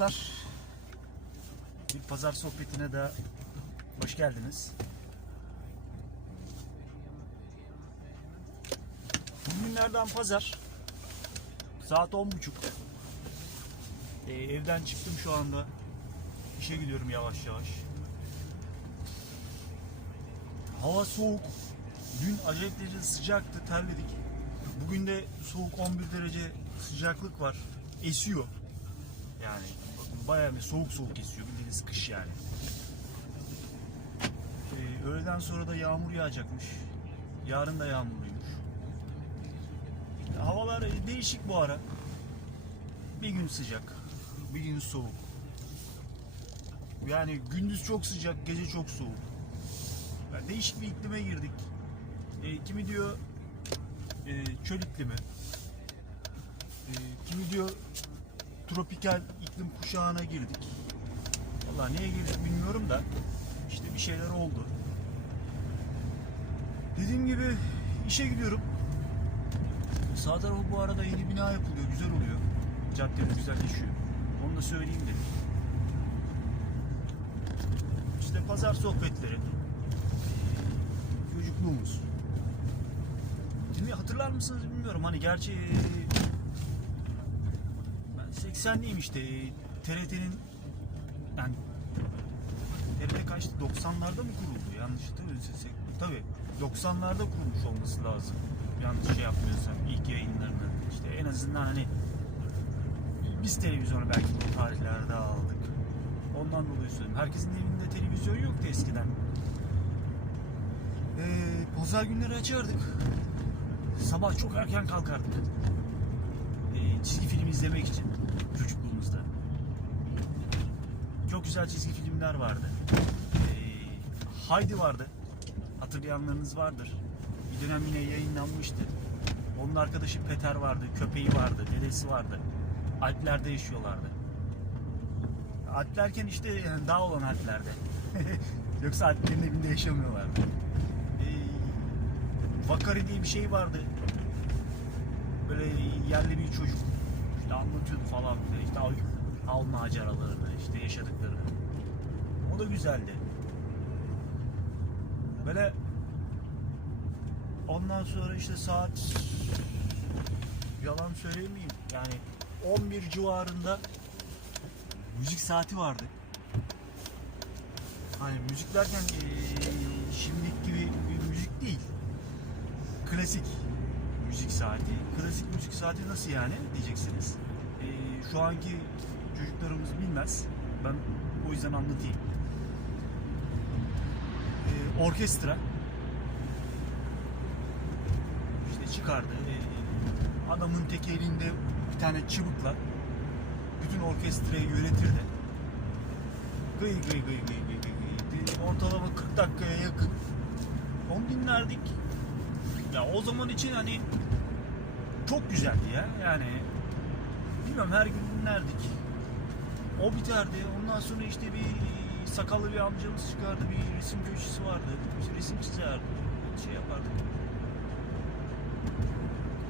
dostlar. Bir pazar sohbetine de hoş geldiniz. Bugünlerden pazar. Saat on buçuk. Ee, evden çıktım şu anda. İşe gidiyorum yavaş yavaş. Hava soğuk. Dün acayip derece sıcaktı, terledik. Bugün de soğuk 11 derece sıcaklık var. Esiyor. Yani bayağı bir soğuk soğuk esiyor. Bildiğiniz kış yani. Ee, öğleden sonra da yağmur yağacakmış. Yarın da yağmurluymuş. Havalar e, değişik bu ara. Bir gün sıcak, bir gün soğuk. Yani gündüz çok sıcak, gece çok soğuk. Yani değişik bir iklime girdik. E, kimi diyor e, çöl iklimi, e, kimi diyor tropikal iklim kuşağına girdik. Vallahi neye girdik bilmiyorum da işte bir şeyler oldu. Dediğim gibi işe gidiyorum. Sağ tarafı bu arada yeni bina yapılıyor, güzel oluyor. Caddemiz güzelleşiyor. Onu da söyleyeyim dedim. İşte pazar sohbetleri. Çocukluğumuz. Şimdi hatırlar mısınız bilmiyorum. Hani gerçi 80'liyim işte. TRT'nin yani TRT kaçtı? 90'larda mı kuruldu? Yanlış tabii. Tabii 90'larda kurulmuş olması lazım. Yanlış şey yapmıyorsam ilk yayınlarını. işte en azından hani biz televizyonu belki bu tarihlerde aldık. Ondan dolayı söylüyorum. Herkesin evinde televizyon yoktu eskiden. Ee, pazar günleri açardık. Sabah çok erken kalkardık. Ee, çizgi film izlemek için çocukluğumuzda. Çok güzel çizgi filmler vardı. Ee, Haydi vardı. Hatırlayanlarınız vardır. Bir dönem yine yayınlanmıştı. Onun arkadaşı Peter vardı, köpeği vardı, dedesi vardı. Alplerde yaşıyorlardı. Alplerken işte yani dağ olan Alplerde. Yoksa Alplerin evinde yaşamıyorlardı. Ee, Vakari diye bir şey vardı. Böyle yerli bir çocuk. İşte anlatıyordu falan filan. İşte av, av maceralarını, işte yaşadıklarını. O da güzeldi. Böyle ondan sonra işte saat yalan söylemeyeyim yani 11 civarında müzik saati vardı. Hani müzik derken eee şimdiki gibi bir müzik değil. Klasik müzik saati. Klasik müzik saati nasıl yani diyeceksiniz. Eee, şu anki çocuklarımız bilmez. Ben o yüzden anlatayım. Eee, orkestra işte çıkardı. Eee, adamın tek elinde bir tane çıbıkla bütün orkestrayı yönetirdi. Gıy gıy gıy gıy gıy gıy. Ortalama 40 dakikaya yakın. Onu dinlerdik. Ya o zaman için hani çok güzeldi ya. Yani bilmem her gün dinlerdik. O biterdi. Ondan sonra işte bir sakallı bir amcamız çıkardı. Bir resim köşesi vardı. İşte resim çizerdi. Şey yapardık.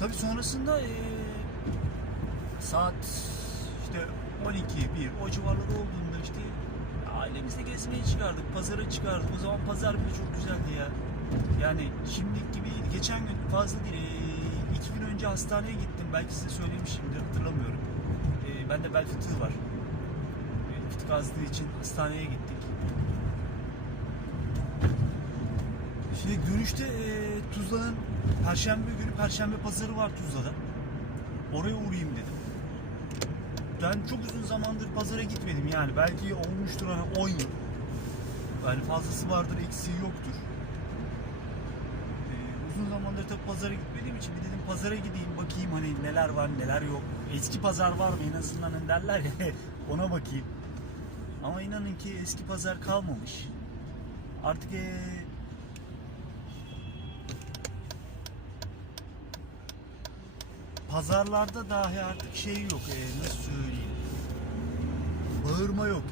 Tabii sonrasında eee, saat işte 12, 1 o civarları olduğunda işte ailemizle gezmeye çıkardık. Pazara çıkardık. O zaman pazar bile çok güzeldi ya. Yani şimdiki gibi. Geçen gün fazla değil. eee, iki gün önce hastaneye gittim. Belki size söylemişimdir. Hatırlamıyorum. Eee bende bel fıtığı var. Eee, Fıtık azlığı için hastaneye gittik. Şimdi dönüşte eee Tuzla'nın Perşembe günü Perşembe pazarı var Tuzla'da. Oraya uğrayayım dedim. Ben çok uzun zamandır pazara gitmedim yani. Belki olmuştur hani 10 yıl. Yani fazlası vardır, eksiği yoktur. Uzun zamandır tabii pazara gitmediğim için bir dedim pazara gideyim bakayım hani neler var neler yok. Eski pazar var mı en azından hani derler ya ona bakayım. Ama inanın ki eski pazar kalmamış. Artık ee, pazarlarda dahi artık şey yok. ee, nasıl söyleyeyim? Bağırma yok.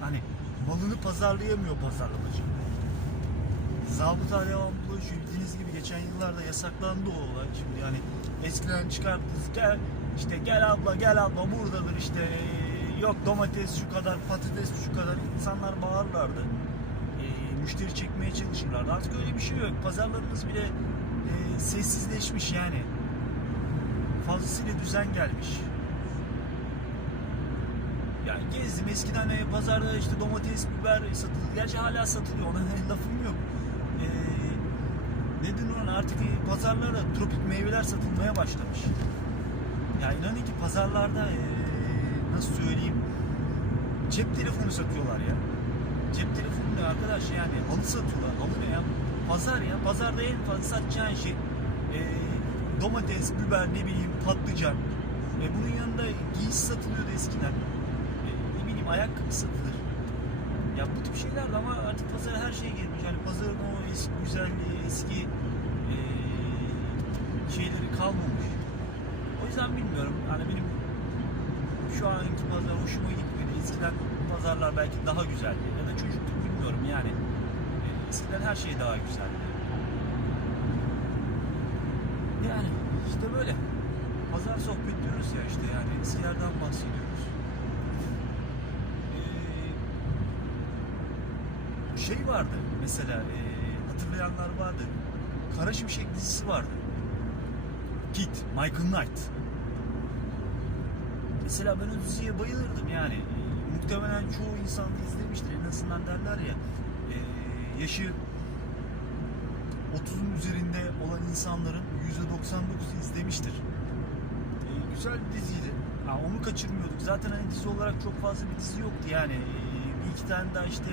Hani malını pazarlayamıyor pazarlamacı. Zabıta devamlı. Bildiğiniz gibi geçen yıllarda yasaklandı o olay. Şimdi yani eskiden çıkarttınız gel işte gel abla gel abla buradadır işte ee, yok domates şu kadar, patates şu kadar insanlar bağırlardı. E, müşteri çekmeye çalışırlardı. Artık öyle bir şey yok. Pazarlarımız bile e, sessizleşmiş yani. Fazlasıyla düzen gelmiş. Yani gezdim eskiden e, pazarda işte domates, biber satıldı. Gerçi hala satılıyor ona lafım yok. E, nedir ona artık pazarlarda tropik meyveler satılmaya başlamış. Ya inanın ki pazarlarda e, nasıl söyleyeyim cep telefonu satıyorlar ya. Cep telefonu ne arkadaş yani halı satıyorlar. Halı ne ya? Pazar ya. Pazarda en fazla satacağın şey e, domates, biber ne bileyim patlıcan. E, bunun yanında giysi satılıyordu eskiden. E, ne bileyim ayakkabı satılır. Ya bu tip şeyler de ama artık pazara her şey girmiş. Yani pazarın o eski güzelliği, eski e, şeyleri kalmamış. O yüzden bilmiyorum. Yani benim şu anki pazar hoşuma gitmedi. Eskiden pazarlar belki daha güzeldi. Ya da çocukluk bilmiyorum yani. Eskiden her şey daha güzeldi. Yani işte böyle. Pazar sohbet diyoruz ya işte yani eskilerden bahsediyoruz. Ee, şey vardı mesela e, hatırlayanlar vardı. Kara Şimşek dizisi vardı. Kit, Michael Knight. Mesela ben o diziye bayılırdım yani. E, muhtemelen çoğu insan da izlemiştir. En azından derler ya e, yaşı 30'un üzerinde olan insanların %99'u izlemiştir. E, güzel bir diziydi. Ha, onu kaçırmıyorduk. Zaten hani dizi olarak çok fazla bir dizi yoktu yani. E, bir iki tane daha işte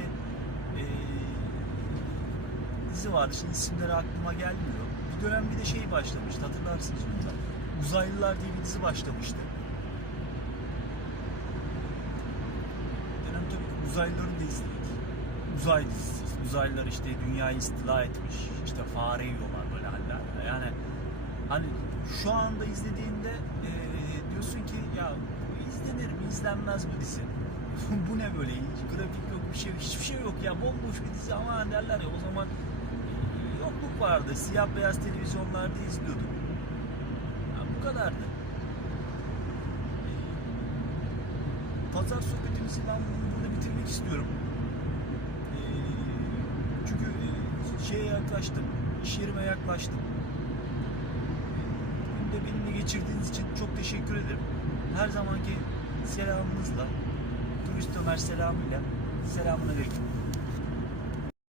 e, dizi vardı. Şimdi isimleri aklıma gelmiyor. Bir dönem bir de şey başlamıştı. Hatırlarsınız bunu da. Uzaylılar diye bir dizi başlamıştı. Bir dönem tabii ki uzaylıları da izledik. Uzay dizisi. Uzaylılar işte dünyayı istila etmiş. İşte fare yiyorlar böyle haller. Yani hani şu anda izlediğinde e, diyorsun ki ya izlenir mi izlenmez mi dizi? bu ne böyle grafik yok bir şey hiçbir şey yok ya bomboş bir dizi ama derler ya o zaman e, yokluk vardı siyah beyaz televizyonlarda izliyorduk. Ya bu kadardı. E, Pazar sohbetimizi ben burada bitirmek istiyorum. E, çünkü şeye yaklaştım, iş yerime yaklaştım. Bugün de benimle geçirdiğiniz için çok teşekkür ederim. Her zamanki selamınızla, Turist Ömer selamıyla selamun aleyküm.